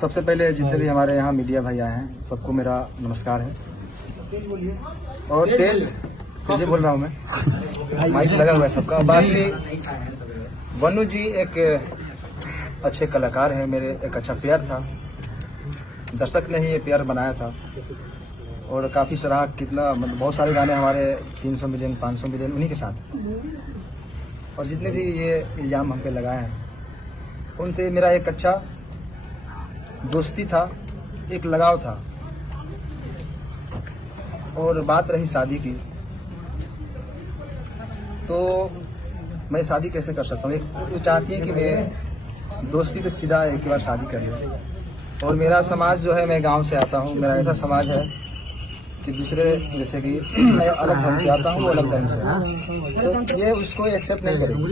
सबसे पहले जितने भी हमारे यहाँ मीडिया भाई आए हैं सबको मेरा नमस्कार है। और तेज बोल रहा हूँ मैं, माइक लगा हुआ है सबका। बाकी वनु जी एक अच्छे कलाकार हैं, मेरे एक अच्छा प्यार था, दर्शक ने ही ये प्यार बनाया था और काफ़ी सराहा। कितना मतलब बहुत सारे गाने हमारे 300 मिलियन 500 मिलियन उन्हीं के साथ। और जितने भी ये इल्ज़ाम हम पे लगाए हैं उनसे मेरा एक अच्छा दोस्ती था, एक लगाव था। और बात रही शादी की, तो मैं शादी कैसे कर सकता हूँ? एक तो चाहती है कि मैं दोस्ती तो सीधा एक बार शादी कर लूँ। और मेरा समाज जो है, मैं गांव से आता हूँ, मेरा ऐसा समाज है कि दूसरे जैसे कि मैं अलग धर्म से आता हूँ, वो अलग धर्म से, तो ये उसको एक्सेप्ट नहीं करेगी।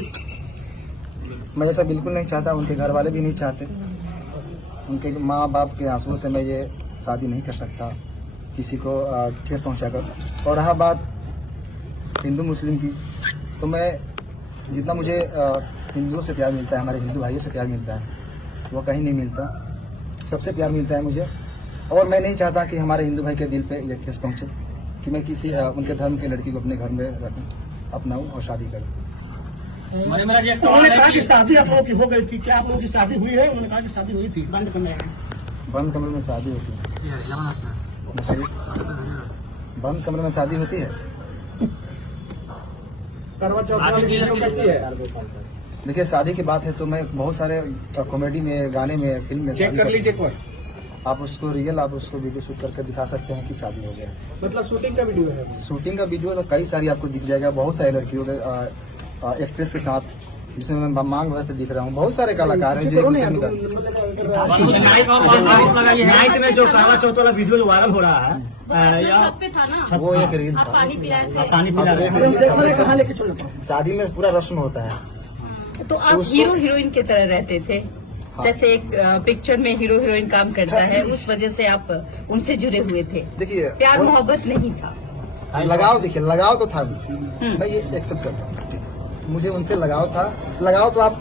मैं ऐसा बिल्कुल नहीं चाहता, उनके घर वाले भी नहीं चाहते। उनके माँ बाप के आंसुओं से मैं ये शादी नहीं कर सकता किसी को ठेस पहुँचाकर। और रहा बात हिंदू मुस्लिम की, तो मैं जितना मुझे हिंदुओं से प्यार मिलता है, हमारे हिंदू भाइयों से प्यार मिलता है, वो कहीं नहीं मिलता। सबसे प्यार मिलता है मुझे। और मैं नहीं चाहता कि हमारे हिंदू भाई के दिल पे ये ठेस पहुँचे कि मैं किसी उनके धर्म की लड़की को अपने घर में रखूँ, अपनाऊँ और शादी करूँ। उन्होंने कहा कि शादी आप लोगों की हो गई थी, क्या आप लोगों की शादी हुई है? उन्होंने कहा कि शादी हुई थी बंद कमरे में। बंद कमरे में शादी होती है? बंद कमरे में शादी होती है? करवा चौथ वाली वीडियो कैसी है? देखिए, शादी की बात है तो मैं बहुत सारे कॉमेडी में, गाने में, फिल्म में चेक कर लीजिए कोई, आप उसको रियल, आप उसको वीडियो शूट करके दिखा सकते हैं कि शादी हो गया। मतलब शूटिंग का वीडियो है? शूटिंग का वीडियो तो कई सारी आपको दिख जाएगा, बहुत सारी लड़कियों के एक्ट्रेस के साथ, जिसमें मैं मांग भर दिख रहा हूँ। बहुत सारे कलाकार हैं जो नाइट में जो करवा चौथ वाला वीडियो जो वायरल हो रहा है, वो एक रील था। पानी पिला लेके चलो। शादी में पूरा रस्म होता है। तो आप हीरो हीरोइन की तरह रहते थे? हाँ। जैसे एक पिक्चर में हीरो हीरोइन काम करता है, उस वजह से आप उनसे जुड़े हुए थे। देखिए, प्यार मोहब्बत नहीं था, लगाव। देखिए, लगाव तो था मुझे, मैं ये एक्सेप्ट करता हूँ। मुझे उनसे लगाव था। लगाव तो आप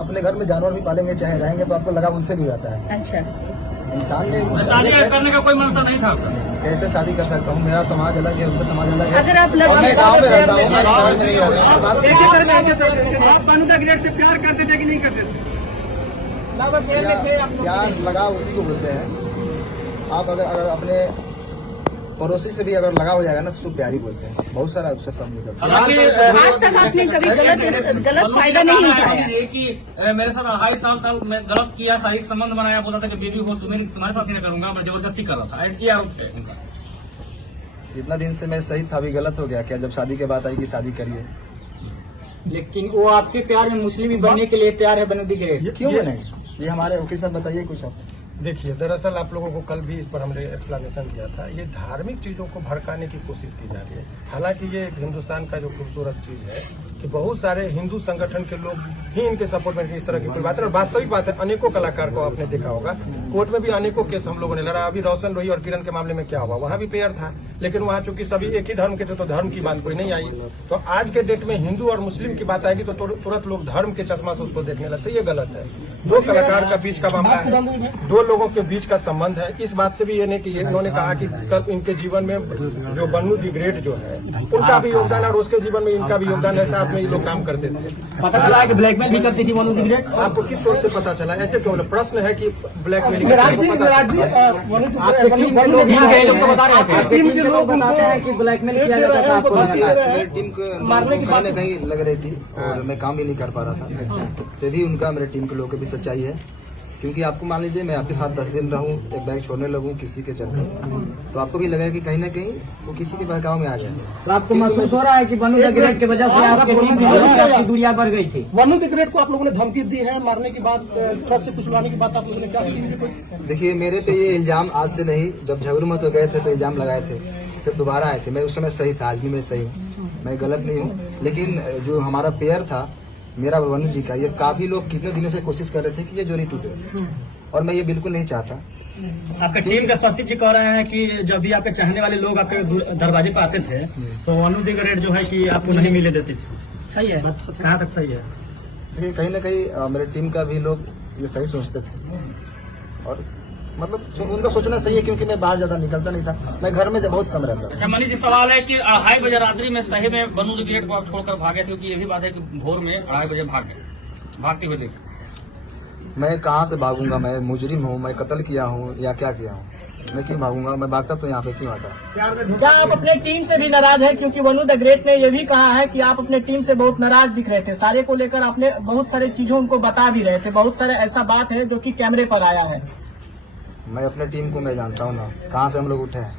अपने घर में जानवर भी पालेंगे, चाहे रहेंगे, तो आपको लगाव उनसे भी हो जाता है। अच्छा, इंसान ने शादी करने का कोई मनसा नहीं था? कैसे शादी कर सकता हूँ? मेरा समाज अलग है, उनका समाज अलग है। अगर आप मैं गाँव में रहता हूँ, मैं शहर में नहीं रहता। आप बनु द ग्रेट से प्यार करते थे कि नहीं करते थे? प्यार लगाव उसी को बोलते हैं। आप अगर अपने पड़ोसी से भी अगर लगा हो जाएगा ना, तो उसको प्यारी बोलते हैं। बहुत सारा उससे समझ। आज तक आपने कभी गलत फायदा नहीं उठाया कि मेरे साथ 2.5 साल तक मैं गलत किया, शारीरिक संबंध बनाया, बोला था कि बेबी हो तुम्हारे साथ ही नहीं करूंगा, मैं जबरदस्ती कर रहा था, ऐसे आरोप है। इतना दिन से मैं सही था, अभी गलत हो गया क्या? जब शादी के बाद आई कि शादी करिए। लेकिन वो आपके प्यार में मुस्लिम भी बनने के लिए तैयार है, बनु द ग्रेट। क्यों बने? ये हमारे वकील साहब बताइए कुछ आप। देखिए, दरअसल आप लोगों को कल भी इस पर हमने एक्सप्लेनेशन दिया था। ये धार्मिक चीजों को भड़काने की कोशिश की जा रही है। हालांकि ये हिंदुस्तान का जो खूबसूरत चीज है कि बहुत सारे हिंदू संगठन के लोग ही इनके सपोर्ट में इस तरह की कोई बात है। और वास्तविक बात है, अनेकों कलाकार को आपने देखा होगा, कोर्ट में भी अनेकों केस हम लोगों ने लड़ा। अभी रोशन रोही और किरण के मामले में क्या हुआ, वहाँ भी पेयर था, लेकिन वहाँ चूंकि सभी एक ही धर्म के थे तो धर्म की बात कोई नहीं आई। तो आज के डेट में हिंदू और मुस्लिम की बात आएगी तो तुरंत लोग धर्म के चश्मा से उसको देखने लगते। ये गलत है। दो कलाकार का बीच का मामला है, दो लोगों के बीच का संबंध है। इस बात से भी ये नहीं कि इन्होंने कहा कि कल इनके जीवन में जो बनु द ग्रेट जो है उनका भी योगदान है और उसके जीवन में इनका भी योगदान है। साथ में ये लोग काम करते थे। पता चला है कि ब्लैकमेल भी करती थी बनु द ग्रेट? आपको किस सोच से पता चला? ऐसे क्यों? प्रश्न है कि ब्लैकमेलिंग। ब्लैकमेल किया जाता था आपको? मेरी टीम को मारने की बात कहीं लग रही थी और मैं काम भी नहीं कर पा रहा था। तभी उनका मेरे टीम के लोगों की भी सच्चाई है, क्योंकि आपको मान लीजिए मैं आपके साथ 10 दिन रहूं, एक बैग छोड़ने लगूं किसी के चलते, तो आपको भी लगेगा कि कहीं ना कहीं वो किसी के बहकाव में आ जाए। तो आपको महसूस हो रहा है कि बनु द ग्रेट की वजह से आपकी दूरियां बढ़ गई थी? बनु द ग्रेट को आप लोगों ने धमकी दी है मारने की बात, ट्रक से कुचलवाने की बात आप लोगों ने क्या की? देखिए, मेरे पे ये इल्जाम आज से नहीं, जब झगड़ू मत हो गए थे तो इल्जाम लगाए थे, फिर दोबारा आए थे। मैं उस समय सही था, आज भी मैं सही हूँ, मैं गलत नहीं हूँ। लेकिन जो हमारा पेयर था मेरा वनु जी का, ये काफी लोग कितने दिनों से कोशिश कर रहे थे कि ये जोड़ी टूटे, और मैं ये बिल्कुल नहीं चाहता। आपका टीम का सचिव जी कह रहे हैं कि जब भी आपके चाहने वाले लोग आपके दरवाजे पर आते थे तो बनु द ग्रेट जो है कि आपको नहीं मिले देते थे। सही है? कहाँ तक सही है? देखिए, कहीं ना कहीं मेरे टीम का भी लोग ये सही सोचते थे। और मतलब उनका सोचना सही है, क्योंकि मैं बाहर ज्यादा निकलता नहीं था, मैं घर में बहुत कम रहता था। अच्छा मनीष जी, सवाल है कि 2:30 बजे रात्रि में सही में बनू द ग्रेट को आप छोड़कर भागे थे, क्योंकि ये भी बात है कि भोर में 2:30 बजे भागते हुए देखे। मैं कहाँ से भागूंगा? मैं मुजरिम हूँ, मैं कत्ल किया हूँ या क्या किया हूँ? मैं क्यों भागूंगा? मैं भागता तो यहाँ पे क्यों आता? क्या आप अपने टीम से भी नाराज है? क्योंकि वनु द ग्रेट ने यह भी कहा है कि आप अपने टीम से बहुत नाराज दिख रहे थे, सारे को लेकर आपने बहुत सारे चीजों उनको बता भी रहे थे, बहुत सारे ऐसा बात है जो कि कैमरे पर आया है। मैं अपने टीम को मैं जानता हूँ ना, कहाँ से हम लोग उठे हैं।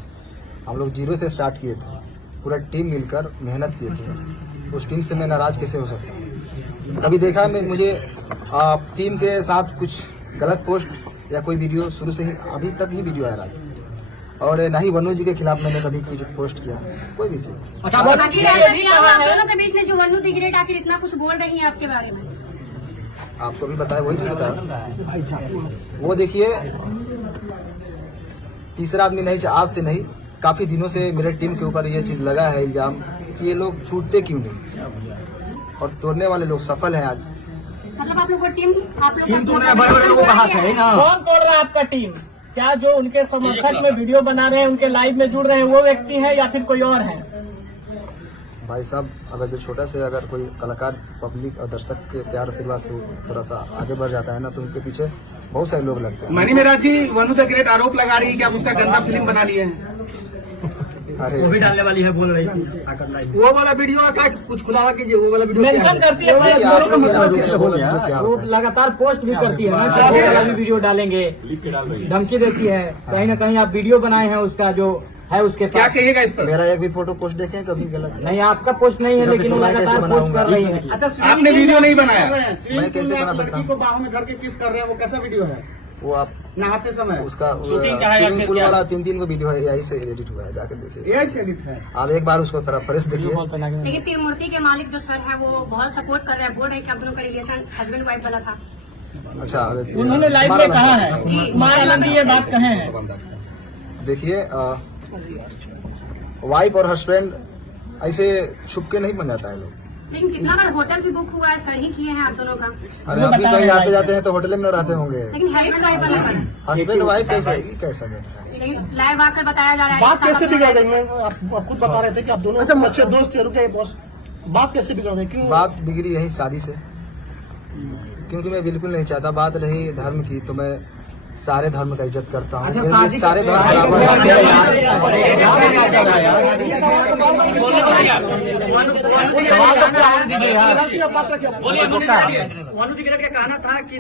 हम लोग 0 से स्टार्ट किए थे, पूरा टीम मिलकर मेहनत किए थे। उस टीम से मैं नाराज कैसे हो सकता हूँ? कभी देखा है मुझे टीम के साथ कुछ गलत पोस्ट या कोई वीडियो? शुरू से ही अभी तक ही वीडियो आ रहा है, और ना ही वनु जी के खिलाफ मैंने कभी कुछ पोस्ट किया, कोई भी चीज। अच्छा, आप दोनों के बीच में जो वनु द ग्रेट आखिर इतना कुछ बोल रही हैं आपके बारे में? आपको भी बताया, वही चीज बताया। वो देखिए, तीसरा आदमी नहीं, आज से नहीं, काफी दिनों से मेरे टीम के ऊपर ये चीज लगा है इल्जाम कि ये लोग छूटते क्यों नहीं, और तोड़ने वाले लोग सफल हैं आज। मतलब आप लोग को टीम कौन तोड़ रहा है आपका टीम? क्या जो उनके समर्थक में वीडियो बना रहे हैं, उनके लाइव में जुड़ रहे हैं, वो व्यक्ति है या फिर कोई और है? भाई साहब, अगर जो छोटा से अगर कोई कलाकार पब्लिक और दर्शक के प्यार आशीर्वाद से थोड़ा सा आगे बढ़ जाता है ना, तो उनके पीछे बहुत सारे लोग लगते हैं। मनी मेरा जी, वनु द ग्रेट आरोप लगा रही है कि आप उसका गंदा फिल्म बना लिए हैं। अरे वो भी डालने वाली है, बोल रही थी। वो वाला वीडियो का कुछ खुलासा कीजिए, वो वाला वीडियो मेंशन करती है, वो वो लगातार पोस्ट भी करती है ना, वो वाला भी वीडियो डालेंगे, धमकी देती है, कहीं ना कहीं आप वीडियो बनाए हैं उसका जो है उसके पास। क्या कहिएगा इस पर? मेरा एक भी फोटो पोस्ट देखें कभी? गलत नहीं, आपका पोस्ट नहीं है, लेकिन वो लगातार पोस्ट कर रही है। अच्छा, आपने वीडियो नहीं बनाया? मैं कैसे बना सकता हूँ? बाहों में करके किस कर रहे हैं, वो कैसा वीडियो है? वो आप नहाते समय उसका शूटिंग का है या स्विमिंग पूल क्या? वाला 3 को वीडियो है, यही से एडिट हुआ है, जाकर देखिए। यही से एडिट है। आप एक बार उसको थोड़ा फ्रेश देखिए। लेकिन त्रिमूर्ति के मालिक जो सर है वो बहुत सपोर्ट कर रहे हैं, बोल रहे हैं कि आप दोनों का रिलेशन हस्बैंड वाइफ वाला था। अच्छा, उन्होंने लाइव में कहा है, कुमार आनंद ये बात कहे हैं। देखिए, वाइफ और हस्बैंड ऐसे छुप के नहीं बन जाता है लोग। लेकिन कितना बार होटल भी बुक हुआ है, सर ही किए हैं आप दोनों का। अरे अभी कहीं आते जाते हैं तो होटल में रहते होंगे। लेकिन हस्बैंड वाइफ वाला है। हस्बैंड वाइफ कैसा लेकिन लाइव आकर बताया जा रहा है बात कि कैसे साहब बिगड़ गई? आप खुद बता रहे थे कि आप दोनों अच्छे दोस्त थे। रुके बॉस, बात कैसे बिगड़ गई? क्यों बात बिगड़ी? यही शादी से, क्योंकि मैं बिल्कुल नहीं चाहता। बात रही धर्म की, तो मैं सारे धर्म का इज्जत करता हूँ। सारे धर्म बराबर वनु द ग्रेट का कहना था कि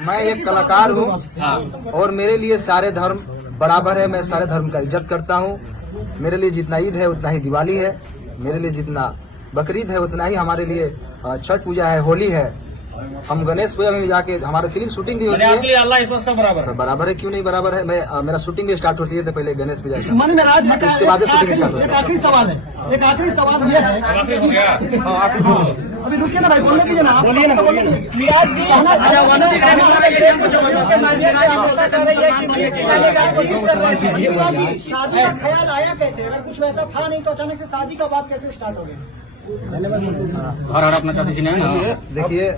मैं एक कलाकार हूँ और मेरे लिए सारे धर्म बराबर है। मैं सारे धर्म का इज्जत करता हूँ। मेरे लिए जितना ईद है उतना ही दिवाली है, मेरे लिए जितना बकरीद है उतना ही हमारे लिए छठ पूजा है, होली है। हम गणेश पूजा में जाके हमारी फिल्म शूटिंग भी होती है। अल्लाह इस वक्त सब बराबर सब बराबर है, क्यों नहीं बराबर है? मैं मेरा शूटिंग स्टार्ट होती है तो पहले गणेश पूजा का, मन में राज है। उसके बाद शूटिंग स्टार्ट होती एक आखिरी सवाल है, एक आखिरी सवाल ये है। अभी रुकिए ना भाई, बोलने दीजिए ना, बोलिए ना। शादी का ख्याल आया कैसे? अगर कुछ वैसा था नहीं तो अचानक से शादी का बात कैसे स्टार्ट हो गया? और अपना चाहते जी नहीं। देखिए,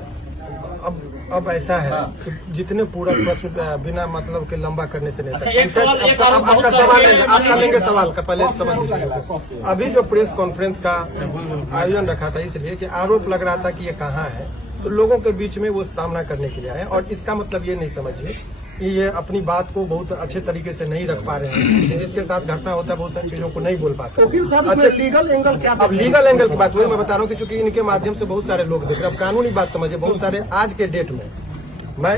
अब ऐसा है कि जितने पूरा प्रश्न बिना मतलब के लंबा करने से नहीं अच्छा, था। एक सवाल, एक और आपका बहुत सवाल सारे- है, आपका लेंगे सवाल का पहले सवाल। अभी जो प्रेस कॉन्फ्रेंस का आयोजन रखा था इसलिए कि आरोप लग रहा था कि ये कहाँ है, तो लोगों के बीच में वो सामना करने के लिए आए। और इसका मतलब ये नहीं समझिए कि ये अपनी बात को बहुत अच्छे तरीके से नहीं रख पा रहे हैं। जिसके साथ घटना होता है बहुत सारी चीजों को नहीं बोल पाते। अच्छा, लीगल एंगल क्या? अब लीगल एंगल की बात वही मैं बता रहा हूँ कि चूंकि इनके माध्यम से बहुत सारे लोग देख रहे हैं। अब कानूनी बात समझिए, बहुत सारे आज के डेट में मैं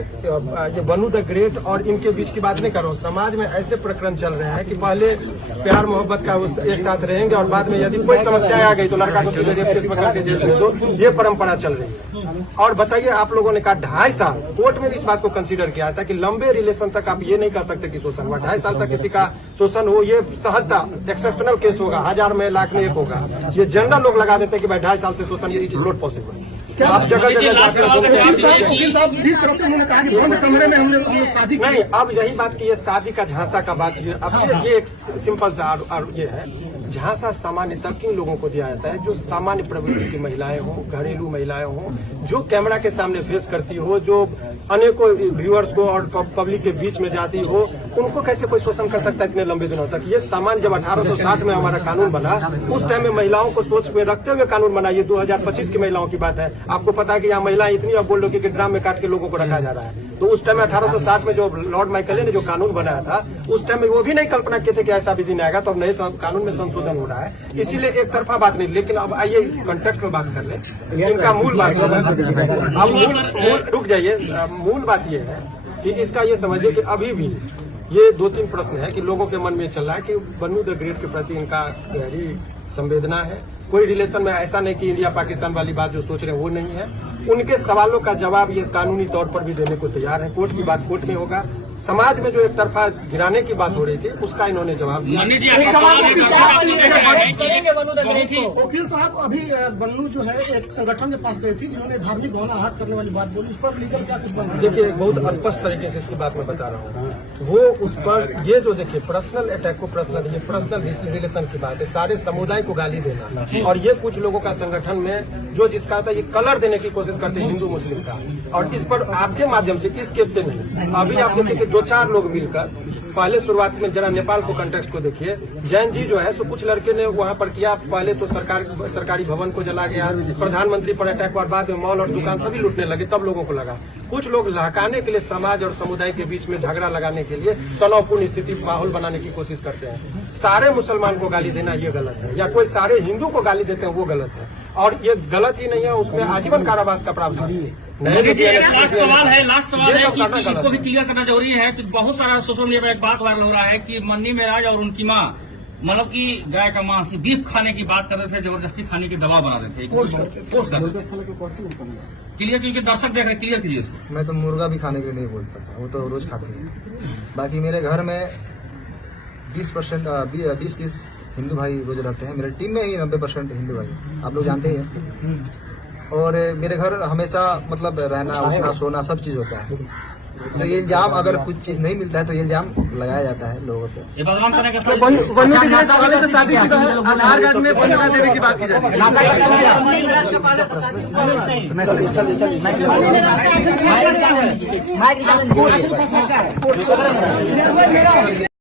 ये वनु द ग्रेट और इनके बीच की बात नहीं कर रहा हूँ। समाज में ऐसे प्रकरण चल रहे हैं कि पहले प्यार मोहब्बत का एक साथ रहेंगे और बाद में यदि कोई समस्या आ गई तो लड़का को सीधे रेप केस पकड़ के जेल में दो। ये परंपरा चल रही है। और बताइए, आप लोगों ने कहा 2.5 साल, कोर्ट में भी इस बात को कंसीडर किया था कि लंबे रिलेशन तक आप ये नहीं कर सकते कि शोषण हुआ। 2.5 साल तक किसी का शोषण हो, ये सहजता एक्सेप्शनल केस होगा, 1000 में लाख में एक होगा। ये जनरल लोग लगा देते हैं कि भाई 2.5 साल से शोषण, ये नॉट पॉसिबल। आप जगह जगह जाते हैं, जिस तरह से उन्होंने कहा कि बंद कमरे में हम लोग शादी नहीं, अब यही बात की ये शादी का झांसा का बात, ये अब ये एक सिंपल सा ये है। झांसा सामान्य तक किन लोगों को दिया जाता है? जो सामान्य प्रवृत्ति की महिलाएं हों, घरेलू महिलाएं हों, जो कैमरा के सामने फेस करती हो, जो अनेकों व्यूअर्स को और पब्लिक के बीच में जाती हो, उनको कैसे कोई शोषण कर सकता है इतने लंबे दिनों तक? ये सामान्य जब 1860 में हमारा कानून बना, उस टाइम में महिलाओं को सोच में रखते हुए कानून बना। ये 2025 की महिलाओं की बात है। आपको पता है कि यहाँ महिलाएं इतनी, अब बोल लो कि ड्राम में काट के लोगों को रखा जा रहा है। तो उस टाइम में 1860 में जो लॉर्ड माइकले ने जो कानून बनाया था, उस टाइम में वो भी नहीं कल्पना किए थे कि ऐसा भी दिन आएगा। तो अब नए कानून में संशोधन हो रहा है, इसीलिए एक तरफा बात नहीं। लेकिन अब आइए इस कॉन्टेक्स्ट में बात कर ले, इनका मूल बात अब रुक जाइए। मूल बात ये है कि इसका ये समझिए कि अभी भी ये 2-3 प्रश्न है कि लोगों के मन में चल रहा है कि बन्नू द ग्रेट के प्रति इनका गहरी संवेदना है। कोई रिलेशन में ऐसा नहीं कि इंडिया पाकिस्तान वाली बात जो सोच रहे हैं वो नहीं है। उनके सवालों का जवाब ये कानूनी तौर पर भी देने को तैयार है। कोर्ट की बात कोर्ट में होगा। समाज में जो एक तरफा गिराने की बात हो रही थी, उसका इन्होंने जवाब दिया। मन्नी जी, आपका सवाल है, वकील साहब, अभी बन्नू जो है एक संगठन के पास गई थी जिन्होंने धार्मिक भावना आहत करने वाली बात बोली, उस पर लीगल क्या कुछ बात? देखिए, बहुत स्पष्ट तरीके से इसकी बात मैं बता रहा हूँ। वो उस पर ये जो देखिए पर्सनल अटैक को पर्सनल रिलेशन की बात है। सारे समुदाय को गाली देना, और ये कुछ लोगों का संगठन में जो जिसका था ये कलर देने की कोशिश करते हैं हिंदू मुस्लिम का। और इस पर आपके माध्यम से, इस केस से नहीं, अभी आप देखिए कि 2-4 लोग मिलकर पहले शुरुआत में जरा नेपाल को कंटेक्स्ट को देखिए। जैन जी जो है सो कुछ लड़के ने वहां पर किया। पहले तो सरकारी भवन को जला गया, प्रधानमंत्री पर अटैक हुआ, बाद में मॉल और दुकान सभी लूटने लगे। तब लोगों को लगा कुछ लोग लहकाने के लिए, समाज और समुदाय के बीच में झगड़ा लगाने के लिए तनावपूर्ण स्थिति माहौल बनाने की कोशिश करते हैं। सारे मुसलमान को गाली देना ये गलत है, या कोई सारे हिंदू को गाली देते हैं वो गलत है। और ये गलत ही नहीं है, उसमें आजीवन कारावास का प्रावधान है। लास्ट सवाल है कि इसको भी क्लियर करना जरूरी है कि बहुत सारा सोशल मीडिया पर एक बात वायरल हो रहा है कि मन्नी मेराज और उनकी माँ मतलब कि गाय का मांस बीफ खाने की बात कर रहे थे, जबरदस्ती खाने की दबाव बना रहे थे, क्लियर, क्योंकि दर्शक देख रहे, क्लियर कीजिए इसको। मैं तो मुर्गा भी खाने के लिए नहीं बोलता था, वो तो रोज खाते हैं। बाकी मेरे घर में 20-30 हिंदू भाई रोज रहते हैं। मेरे टीम में ही 90% हिंदू भाई, आप लोग जानते ही हैं। और मेरे घर हमेशा मतलब रहना, उठना, सोना सब चीज होता है। तो ये इल्जाम, अगर कुछ चीज नहीं मिलता है तो ये इल्जाम लगाया जाता है लोगों पे। ये बदनाम करने का शादी आधार कार्ड में बंधुआ देवी की बात की जाती है।